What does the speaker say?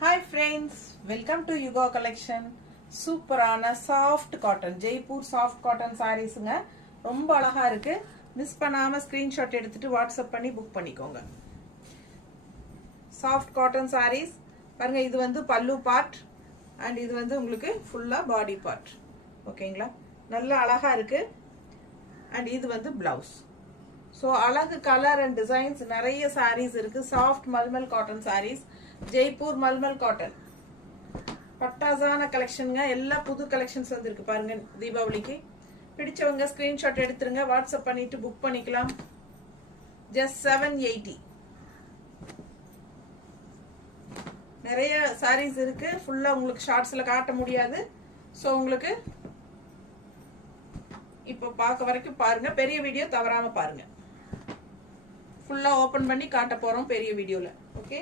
Hi friends, welcome to Yuga collection. சூப்பரான soft cotton Jaipur soft cotton சாரீஸ்ங்க. ரொம்ப அழகா இருக்கு. மிஸ் பண்ணாம ஸ்கிரீன்ஷாட் எடுத்துட்டு வாட்ஸ்அப் பண்ணி புக் பண்ணிக்கோங்க. சாஃப்ட் காட்டன் சாரீஸ் பாருங்க, இது வந்து பல்லு பார்ட் அண்ட் இது வந்து உங்களுக்கு ஃபுல்லா பாடி பார்ட். ஓகேங்களா, நல்ல அழகா இருக்கு. அண்ட் இது வந்து பிளவுஸ். ஸோ அழகு கலர் அண்ட் டிசைன்ஸ் நிறைய சாரீஸ் இருக்கு. Soft mulmul cotton saris, Jaipur mulmul cotton பட்டாசான கலெக்ஷனுங்க. எல்லா புது கலெக்ஷன்ஸ் வந்துருக்கு பாருங்க. தீபாவளிக்கு பிடிச்சவங்க ஸ்கிரீன்ஷாட் எடுத்துருங்க, வாட்ஸ்அப் பண்ணிட்டு புக் பண்ணிக்கலாம். ஜஸ்ட் 780. நிறைய சாரீஸ் இருக்கு. ஃபுல்லா உங்களுக்கு ஷார்ட்ஸ்ல காட்ட முடியாது. ஸோ உங்களுக்கு இப்போ பார்க்க வரைக்கும் பாருங்க, பெரிய வீடியோ தவறாம பாருங்க. ஃபுல்லா ஓபன் பண்ணி காட்ட போறோம் பெரிய வீடியோல. ஓகே.